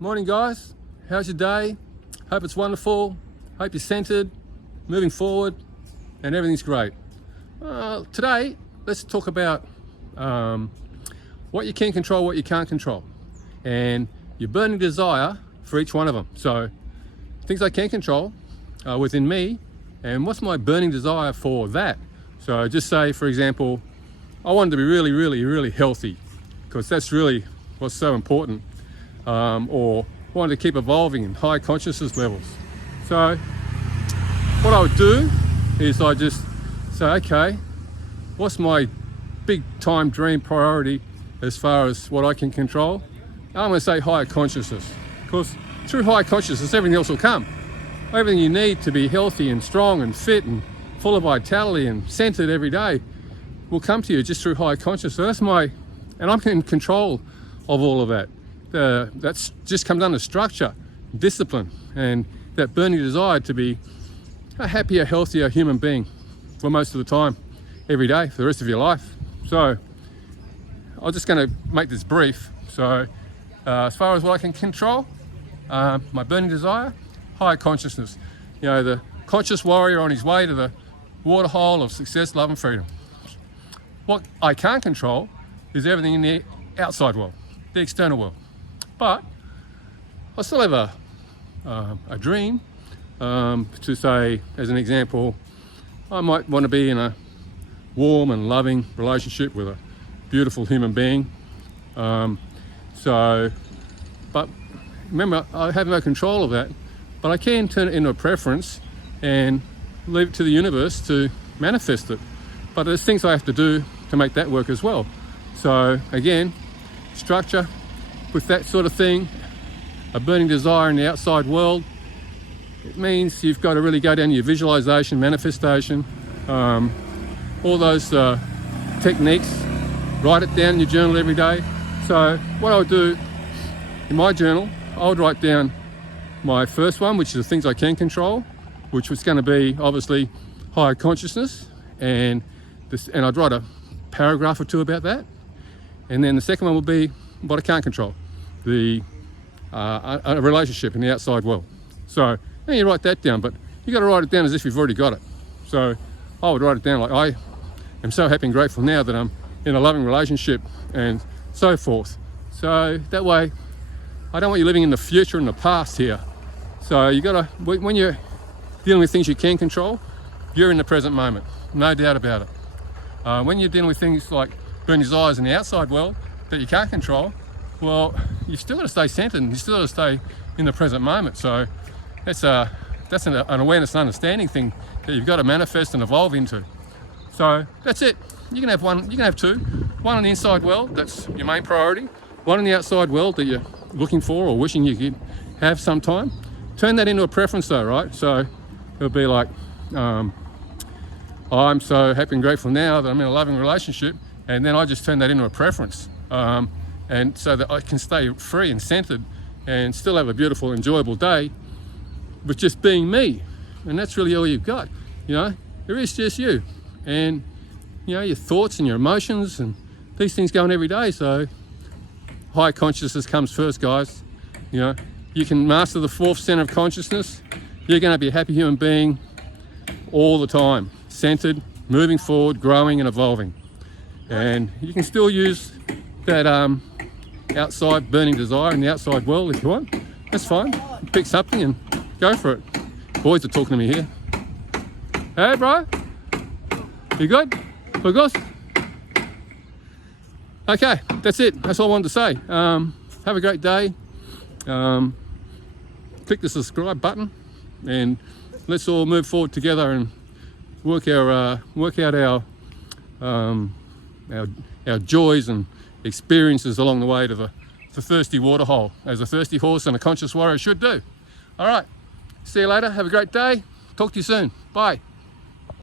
Morning guys, how's your day? Hope it's wonderful, hope you're centered, moving forward, and everything's great. Today, let's talk about what you can control, what you can't control, and your burning desire for each one of them. So, things I can control within me, and what's my burning desire for that? So just say, for example, I wanted to be really healthy, because that's really what's so important. Or wanted to keep evolving in high consciousness levels. So what I would do is I just say, okay, what's my big time dream priority as far as what I can control? I'm going to say higher consciousness, because through higher consciousness everything else will come. Everything you need to be healthy and strong and fit and full of vitality and centered every day will come to you just through higher consciousness. So and I'm in control of all of that. That's just comes under structure, discipline, and that burning desire to be a happier, healthier human being for most of the time, every day, for the rest of your life. So I'm just going to make this brief. So as far as what I can control, my burning desire, higher consciousness. You know, the conscious warrior on his way to the waterhole of success, love and freedom. What I can't control is everything in the outside world, the external world. But I still have a dream to say, as an example, I might want to be in a warm and loving relationship with a beautiful human being. But remember, I have no control of that, but I can turn it into a preference and leave it to the universe to manifest it. But there's things I have to do to make that work as well. So again, structure with that sort of thing, a burning desire in the outside world, it means you've got to really go down to your visualization, manifestation, all those techniques, write it down in your journal every day. So what I would do in my journal, I would write down my first one, which is the things I can control, which was going to be obviously higher consciousness, and I'd write a paragraph or two about that. And then the second one will be what I can't control, a relationship in the outside world. So then you write that down, but you got to write it down as if you've already got it. So I would write it down like, I am so happy and grateful now that I'm in a loving relationship and so forth. So that way, I don't want you living in the future and the past here. So you got to, when you're dealing with things you can control, you're in the present moment, no doubt about it. When you're dealing with things like burning desires in the outside world that you can't control, well, you've still got to stay centered and you still got to stay in the present moment. So that's an awareness and understanding thing that you've got to manifest and evolve into. So that's it. You can have one, you can have two. One in the inside world, that's your main priority. One in the outside world that you're looking for or wishing you could have sometime. Turn that into a preference though, right? So it'll be like, I'm so happy and grateful now that I'm in a loving relationship, and then I just turn that into a preference. And so that I can stay free and centered and still have a beautiful, enjoyable day with just being me. And that's really all you've got. You know, there is just you. And, you know, your thoughts and your emotions and these things go on every day. So high consciousness comes first, guys. You know, you can master the fourth center of consciousness. You're going to be a happy human being all the time. Centered, moving forward, growing and evolving. And you can still use that outside burning desire in the outside world if you want. That's fine. Pick something and go for it. Boys are talking to me here. Hey bro, you good? We're good? Okay, that's it. That's all I wanted to say. Have a great day. Click the subscribe button and let's all move forward together and work out our joys and experiences along the way to the thirsty waterhole, as a thirsty horse and a conscious warrior should do. All right, see you later. Have a great day. Talk to you soon. Bye.